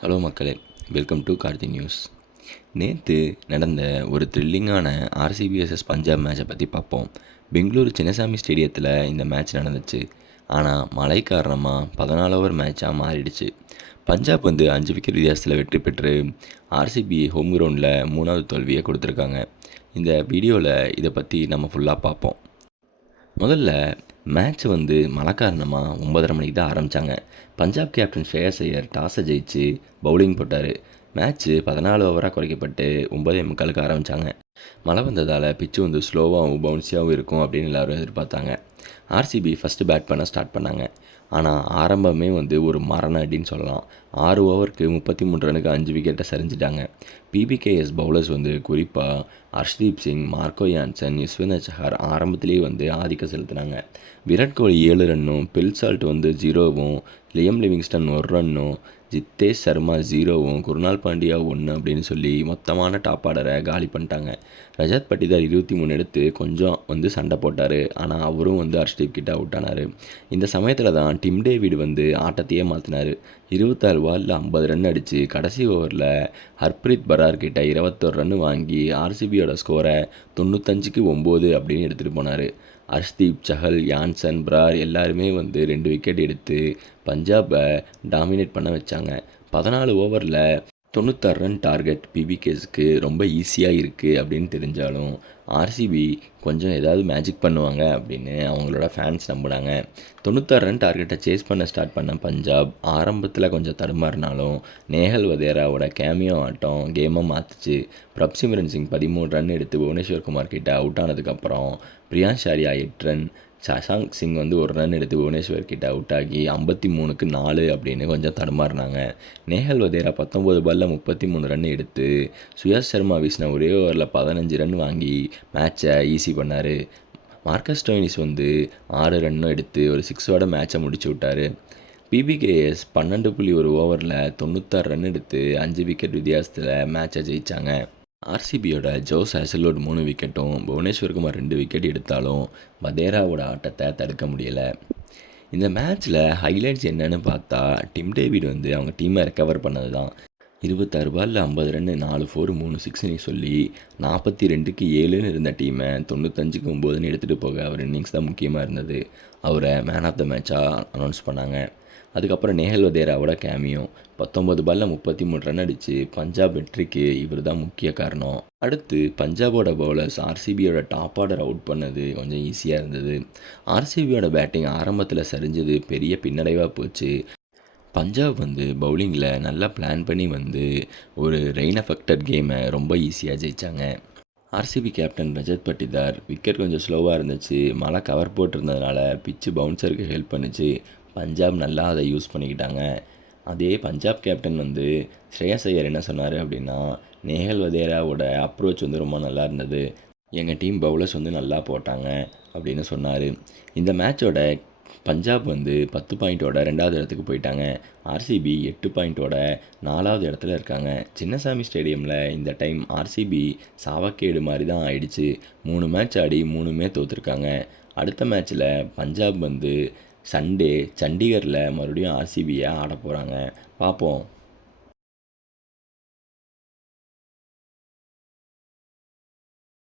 Hello மக்களே welcome to Karthi news. நேற்று நடந்த ஒரு த்ரில்லிங்கான ஆர்சிபிஎஸ்எஸ் பஞ்சாப் மேட்சை பற்றி பார்ப்போம். பெங்களூரு சின்னசாமி ஸ்டேடியத்தில் இந்த மேட்ச் நடந்துச்சு. ஆனால் மழை காரணமாக பதினாலு ஓவர் மேட்சாக மாறிடுச்சு. பஞ்சாப் வந்து அஞ்சு விக்கெட் வித்தியாசத்தில் வெற்றி பெற்று ஆர்சிபி ஹோம் கிரவுண்டில் மூணாவது தோல்வியை கொடுத்துருக்காங்க. இந்த வீடியோவில் இதை பற்றி நம்ம ஃபுல்லாக பார்ப்போம். முதல்ல மேட்ச் வந்து மழை காரணமாக ஒன்பதரை மணிக்கு தான் ஆரம்பித்தாங்க பஞ்சாப் கேப்டன் ஷேயஸ் ஐயர் டாஸை ஜெயிச்சு பவுலிங் போட்டார். மேட்ச்சு பதினாலு ஓவராக குறைக்கப்பட்டு ஒம்பதே முக்காலுக்கு ஆரம்பித்தாங்க மழை வந்ததால் பிச்சு வந்து ஸ்லோவாகவும் பவுன்ஸியாகவும் இருக்கும் அப்படின்னு எல்லோரும் எதிர்பார்த்தாங்க. ஆர்சிபி ஃபஸ்ட்டு பேட் பண்ண ஸ்டார்ட் பண்ணாங்க. ஆனால் ஆரம்பமே வந்து ஒரு மரண அடின்னு சொல்லலாம். ஆறு ஓவருக்கு முப்பத்தி மூணு ரனுக்கு அஞ்சு விக்கெட்டை சரிஞ்சிட்டாங்க. பிபிகேஎஸ் பவுலர்ஸ் வந்து குறிப்பாக ஹர்ஷ்தீப் சிங் மார்க்கோ யான்சன் யஸ்வந்த சஹார் ஆரம்பத்திலேயே வந்து ஆதிக்கம் செலுத்தினாங்க. விராட் கோலி ஏழு ரன்னும் பில்சால்ட் வந்து ஜீரோவும் லியம் லிவிங்ஸ்டன் ஒரு ரன்னும் ஜித்தேஷ் சர்மா ஜீரோவும் குருநாள் பாண்டியா ஒன்று அப்படின்னு சொல்லி மொத்தமான டாப் ஆர்டரை காலி பண்ணிட்டாங்க. ரஜத் பட்டிதார் இருபத்தி மூணு எடுத்து கொஞ்சம் வந்து சண்டை போட்டார். ஆனால் அவரும் வந்து ஹர்ஷ்தீப் கிட்ட அவுட் ஆனார். இந்த சமயத்தில் தான் டிம் டேவிட் வந்து ஆட்டத்தையே மாற்றினார் இருபத்தாறு பாலில் ஐம்பது ரன் அடித்து கடைசி ஓவரில் ஹர்ப்ரீத் பரார் கிட்ட இருபத்தோரு ரன் வாங்கி ஆர்சிபியோட ஸ்கோரை தொண்ணூத்தஞ்சுக்கு ஒம்பது அப்படின்னு எடுத்துகிட்டு போனார். ஹர்ஷ்தீப் சஹல் யான்சன் பிரார் எல்லாருமே வந்து ரெண்டு விக்கெட் எடுத்து பஞ்சாபை டாமினேட் பண்ண வச்சாங்க. பதினாலு ஓவரில் தொண்ணூத்தாறு ரன் டார்கெட் பிபிகேஸுக்கு ரொம்ப ஈஸியாக இருக்குது அப்படின்னு தெரிஞ்சாலும் ஆர்சிபி கொஞ்சம் ஏதாவது மேஜிக் பண்ணுவாங்க அப்படின்னு அவங்களோட ஃபேன்ஸ் நம்பினாங்க. தொண்ணூத்தாறு ரன் டார்கெட்டை சேஸ் பண்ண ஸ்டார்ட் பண்ண பஞ்சாப் ஆரம்பத்தில் கொஞ்சம் தடுமாறினாலும் நேஹல் வதேராவோட கேமியோ ஆட்டம் கேமை மாற்றுச்சு பிரப்சிமரன் சிங் பதிமூணு ரன் எடுத்து புவனேஸ்வர் குமார் கிட்ட அவுட் ஆனதுக்கப்புறம் பிரியாஷ் ஆரியா எட்டு ரன் சஷாங்க் சிங் வந்து ஒரு ரன் எடுத்து புவனேஸ்வர் கிட்ட அவுட் ஆகி ஐம்பத்தி மூணுக்கு நாலு அப்படின்னு கொஞ்சம் தடுமாறினாங்க. நேஹல் வதேரா பத்தொம்போது பாலில் முப்பத்தி மூணு ரன் எடுத்து சுயாஷ் சர்மா வீசின ஒரே ஓவரில் பதினஞ்சு ரன் வாங்கி மேட்சை ஈஸி பண்ணார். மார்க்கஸ் டோயினிஸ் வந்து ஆறு ரன்னும் எடுத்து ஒரு சிக்ஸோட மேட்சை முடிச்சு விட்டார். பிபிகேஎஸ் பன்னெண்டு புள்ளி ஒரு ஓவரில் தொண்ணூத்தாறு ரன் எடுத்து அஞ்சு விக்கெட் வித்தியாசத்தில் மேட்சை ஜெயித்தாங்க ஆர்சிபியோட ஜோஸ் ஆசலோட் மூணு விக்கெட்டும் புவனேஸ்வர் குமார் ரெண்டு விக்கெட் எடுத்தாலும் வதேராவோட ஆட்டத்தை தடுக்க முடியலை. இந்த மேட்ச்சில் ஹைலைட்ஸ் என்னன்னு பார்த்தா டிம் டேவிட் வந்து அவங்க டீமை ரெக்கவர் பண்ணது தான் இருபத்தாறு பாலில் ஐம்பது ரன்னு நாலு ஃபோர் மூணு சிக்ஸ்னு சொல்லி நாற்பத்தி ரெண்டுக்கு ஏழுன்னு இருந்த டீமை தொண்ணூத்தஞ்சுக்கு ஒம்போதுன்னு எடுத்துகிட்டு போக அவர் இன்னிங்ஸ் தான் முக்கியமாக இருந்தது. அவரை மேன் ஆஃப் த மேட்சாக அனௌன்ஸ் பண்ணாங்க. அதுக்கப்புறம் நேஹல் வதேராவோட கேமியும் பத்தொம்பது பாலில் முப்பத்தி மூணு ரன் அடித்து பஞ்சாப் வெற்றிக்கு இவர் தான் முக்கிய காரணம். அடுத்து பஞ்சாபோட பவுலர்ஸ் ஆர்சிபியோட டாப் ஆர்டர் அவுட் பண்ணது கொஞ்சம் ஈஸியாக இருந்தது. ஆர்சிபியோட பேட்டிங் ஆரம்பத்தில் சரிஞ்சது பெரிய பின்னடைவாக போச்சு. பஞ்சாப் வந்து பவுலிங்கில் நல்லா பிளான் பண்ணி வந்து ஒரு ரெயின் அஃபெக்டட் கேமை ரொம்ப ஈஸியாக ஜெயித்தாங்க RCB captain Rajat Patidar wicket கொஞ்சம் ஸ்லோவாக இருந்துச்சு. மழை கவர் போட்டிருந்ததுனால பிச்சு பவுன்சருக்கு ஹெல்ப் பண்ணுச்சு. பஞ்சாப் நல்லா அதை யூஸ் பண்ணிக்கிட்டாங்க. அதே பஞ்சாப் கேப்டன் வந்து ஸ்ரேயஸ் ஐயர் என்ன சொன்னார் அப்படின்னா நேஹல் வதேராவோட அப்ரோச் வந்து ரொம்ப நல்லா இருந்தது. எங்கள் டீம் பவுலர்ஸ் வந்து நல்லா போட்டாங்க. அப்படின்னு சொன்னார். இந்த மேட்சோட பஞ்சாப் வந்து பத்து பாயிண்ட்டோட ரெண்டாவது இடத்துக்கு போயிட்டாங்க. ஆர்சிபி எட்டு பாயிண்ட்டோட நாலாவது இடத்துல இருக்காங்க. சின்னசாமி ஸ்டேடியமில் இந்த டைம் ஆர்சிபி சாவக்கேடு மாதிரி தான் ஆயிடுச்சு. மூணு மேட்ச் ஆடி மூணுமே தோற்றுருக்காங்க அடுத்த மேட்ச்சில் பஞ்சாப் வந்து சண்டே சண்டிகரில் மறுபடியும் ஆர்சிபியை ஆட போகிறாங்க பார்ப்போம்